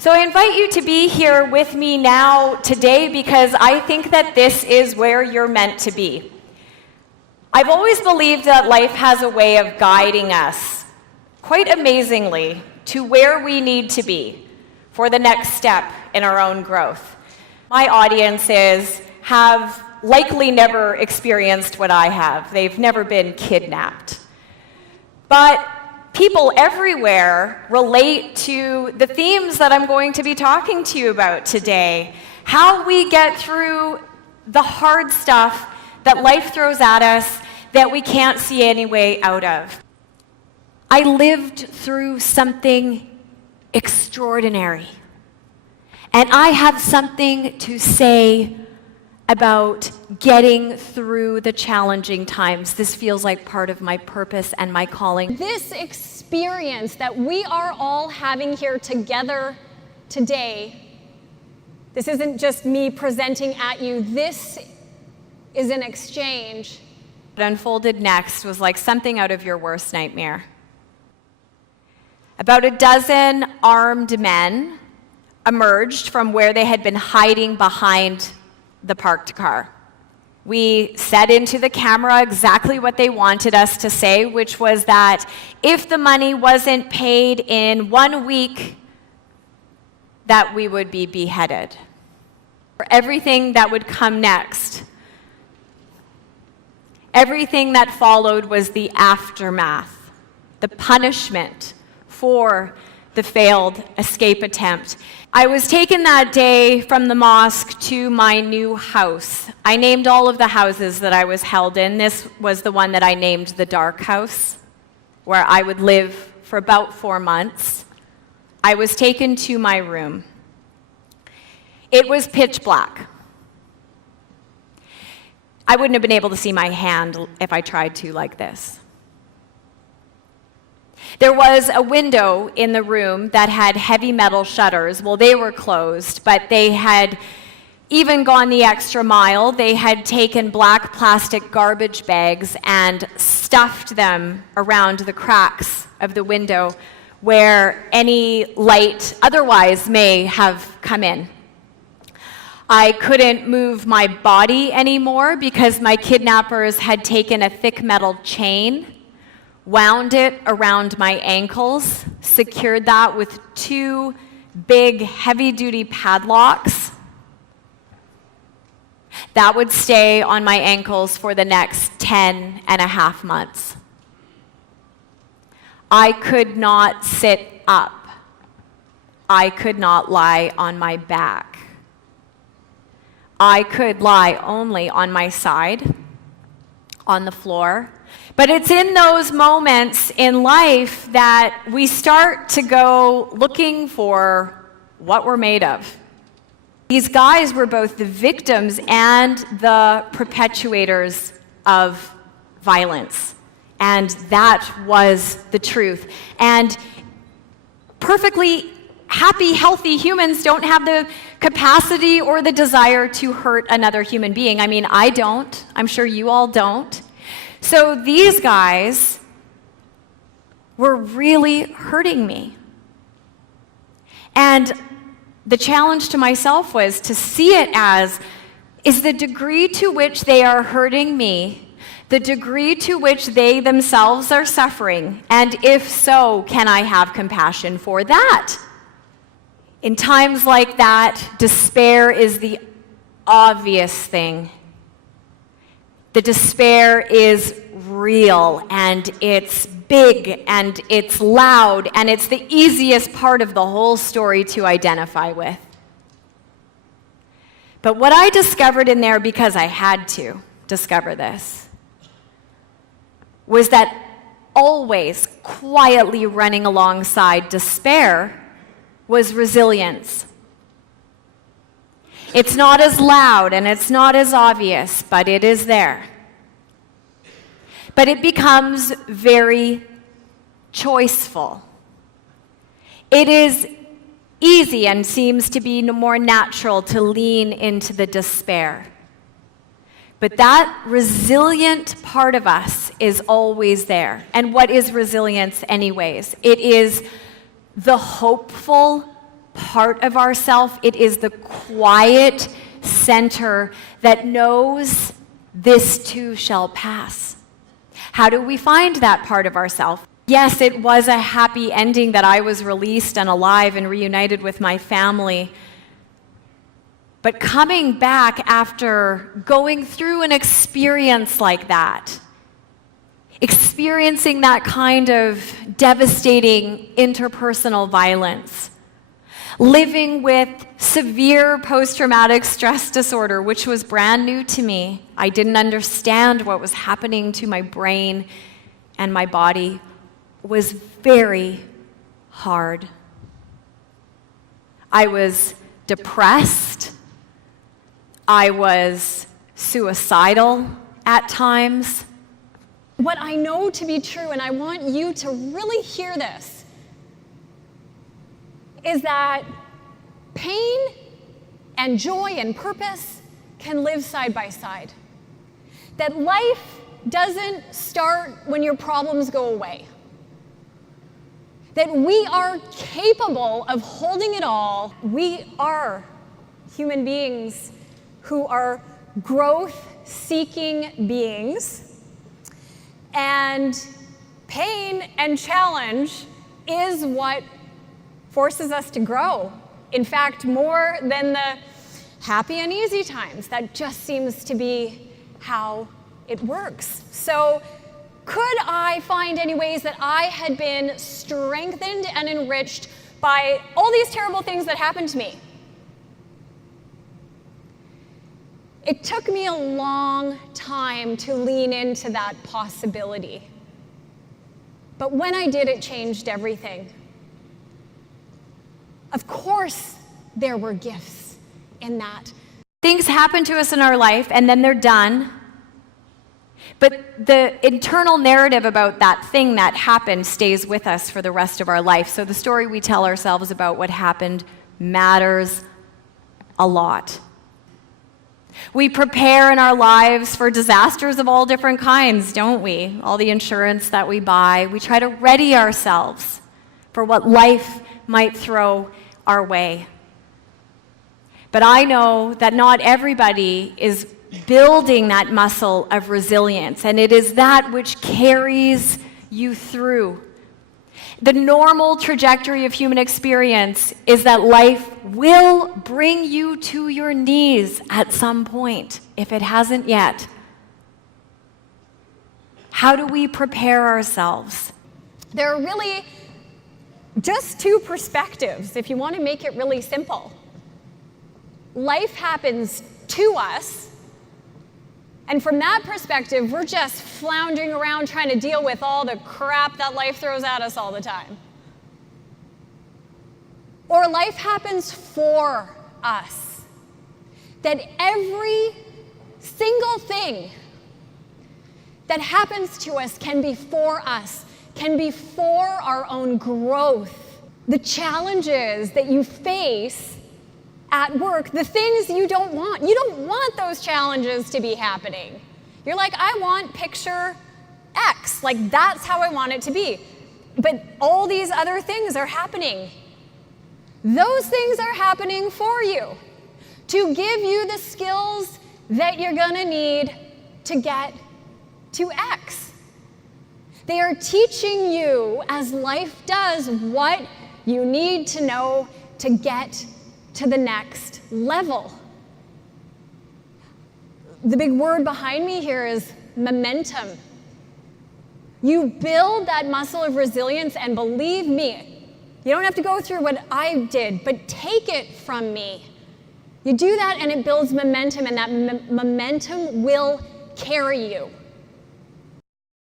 So I invite you to be here with me now today because I think that this is where you're meant to be. I've always believed that life has a way of guiding us, quite amazingly, to where we need to be for the next step in our own growth. My audiences have likely never experienced what I have. They've never been kidnapped. But people everywhere relate to the themes that I'm going to be talking to you about today. How we get through the hard stuff that life throws at us that we can't see any way out of. I lived through something extraordinary. And I have something to say about getting through the challenging times. This feels like part of my purpose and my calling. This experience that we are all having here together today, this isn't just me presenting at you, this is an exchange. What unfolded next was like something out of your worst nightmare. About a dozen armed men emerged from where they had been hiding behind the parked car. We said into the camera exactly what they wanted us to say, which was that if the money wasn't paid in 1 week, that we would be beheaded. For everything that would come next, everything that followed was the aftermath, the punishment for the failed escape attempt. I was taken that day from the mosque to my new house. I named all of the houses that I was held in. This was the one that I named the dark house, where I would live for about 4 months. I was taken to my room. It was pitch black. I wouldn't have been able to see my hand if I tried to like this. There was a window in the room that had heavy metal shutters. Well, they were closed, but they had even gone the extra mile. They had taken black plastic garbage bags and stuffed them around the cracks of the window where any light otherwise may have come in. I couldn't move my body anymore because my kidnappers had taken a thick metal chain, wound it around my ankles, secured that with 2 big heavy-duty padlocks. That would stay on my ankles for the next 10.5 months. I could not sit up. I could not lie on my back. I could lie only on my side, on the floor. But it's in those moments in life that we start to go looking for what we're made of. These guys were both the victims and the perpetuators of violence. And that was the truth. And perfectly happy, healthy humans don't have the capacity or the desire to hurt another human being. I mean, I don't. I'm sure you all don't. So these guys were really hurting me. And the challenge to myself was to see it as, is the degree to which they are hurting me the degree to which they themselves are suffering? And if so, can I have compassion for that? In times like that, despair is the obvious thing. The despair is real, and it's big, and it's loud, and it's the easiest part of the whole story to identify with. But what I discovered in there, because I had to discover this, was that always quietly running alongside despair was resilience. It's not as loud and it's not as obvious, but it is there. But it becomes very choiceful. It is easy and seems to be more natural to lean into the despair. But that resilient part of us is always there. And what is resilience anyways? It is the hopeful part of ourself. It is the quiet center that knows this too shall pass. How do we find that part of ourself? Yes, it was a happy ending that I was released and alive and reunited with my family. But coming back after going through an experience like that, experiencing that kind of devastating interpersonal violence, living with severe post-traumatic stress disorder, which was brand new to me. I didn't understand what was happening to my brain and my body. Was very hard. I was depressed. I was suicidal at times. What I know to be true, and I want you to really hear this, is that pain and joy and purpose can live side by side. That life doesn't start when your problems go away. That we are capable of holding it all. We are human beings who are growth-seeking beings. And pain and challenge is what forces us to grow. In fact, more than the happy and easy times. That just seems to be how it works. So, could I find any ways that I had been strengthened and enriched by all these terrible things that happened to me? It took me a long time to lean into that possibility. But when I did, it changed everything. Of course, there were gifts in that. Things happen to us in our life, and then they're done. But the internal narrative about that thing that happened stays with us for the rest of our life. So the story we tell ourselves about what happened matters a lot. We prepare in our lives for disasters of all different kinds, don't we? All the insurance that we buy. We try to ready ourselves for what life might throw our way. But I know that not everybody is building that muscle of resilience, and it is that which carries you through. The normal trajectory of human experience is that life will bring you to your knees at some point, if it hasn't yet. How do we prepare ourselves? There are really just two perspectives, if you want to make it really simple. Life happens to us, and from that perspective, we're just floundering around trying to deal with all the crap that life throws at us all the time. Or life happens for us. That every single thing that happens to us can be for us, can be for our own growth. The challenges that you face at work, the things you don't want those challenges to be happening. You're like, I want picture X, like that's how I want it to be. But all these other things are happening. Those things are happening for you to give you the skills that you're gonna need to get to X. They are teaching you, as life does, what you need to know to get to the next level. The big word behind me here is momentum. You build that muscle of resilience, and believe me, you don't have to go through what I did, but take it from me. You do that and it builds momentum, and that momentum will carry you.